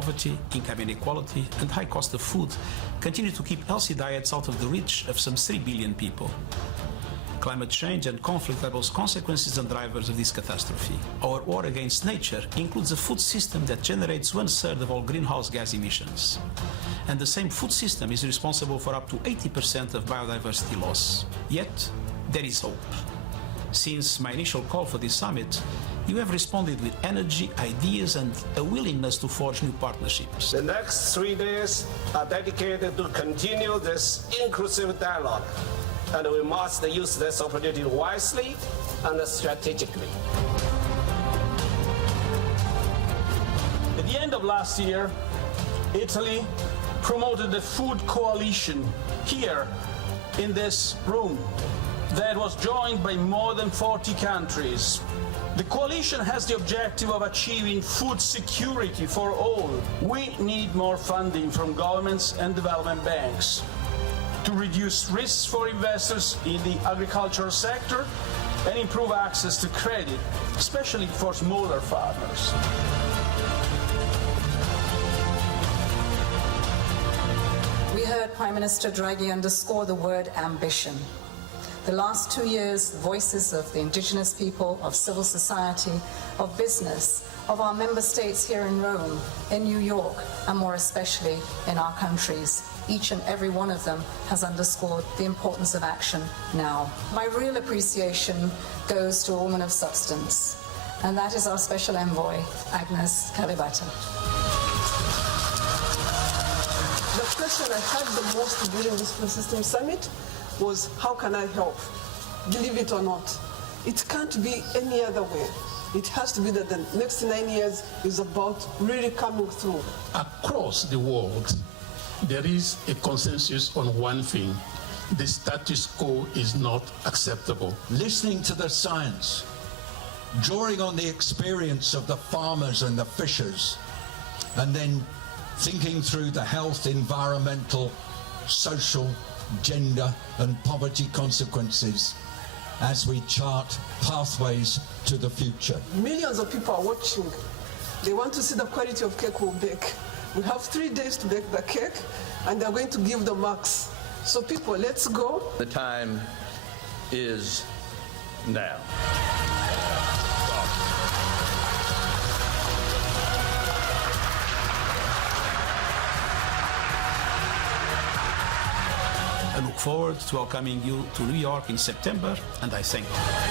Poverty, income inequality, and high cost of food continue to keep healthy diets out of the reach of some 3 billion people. Climate change and conflict are both consequences and drivers of this catastrophe. Our war against nature includes a food system that generates 1/3 of all greenhouse gas emissions. And the same food system is responsible for up to 80% of biodiversity loss. Yet, there is hope. Since my initial call for this summit, you have responded with energy, ideas, and a willingness to forge new partnerships. The next 3 days are dedicated to continue this inclusive dialogue, and we must use this opportunity wisely and strategically. At the end of last year, Italy promoted a food coalition here in this room that was joined by more than 40 countries. The coalition has the objective of achieving food security for all. We need more funding from governments and development banks to reduce risks for investors in the agricultural sector and improve access to credit, especially for smaller farmers. We heard Prime Minister Draghi underscore the word ambition. The last 2 years, voices of the indigenous people, of civil society, of business, of our member states here in Rome, in New York, and more especially in our countries, each and every one of them has underscored the importance of action now. My real appreciation goes to a woman of substance, and that is our special envoy, Agnes Kalibata. The question I had the most during this Food System Summit was, how can I help? Believe it or not, it can't be any other way. It has to be that the next 9 years is about really coming through. Across the world, there is a consensus on one thing: the status quo is not acceptable. Listening to the science, drawing on the experience of the farmers and the fishers, and then thinking through the health, environmental, social, gender and poverty consequences as we chart pathways to the future. Millions of people are watching. They want to see the quality of cake we'll bake. We have 3 days to bake the cake, and they're going to give the marks. So people, let's go. The time is now. I look forward to welcoming you to New York in September, and I thank you.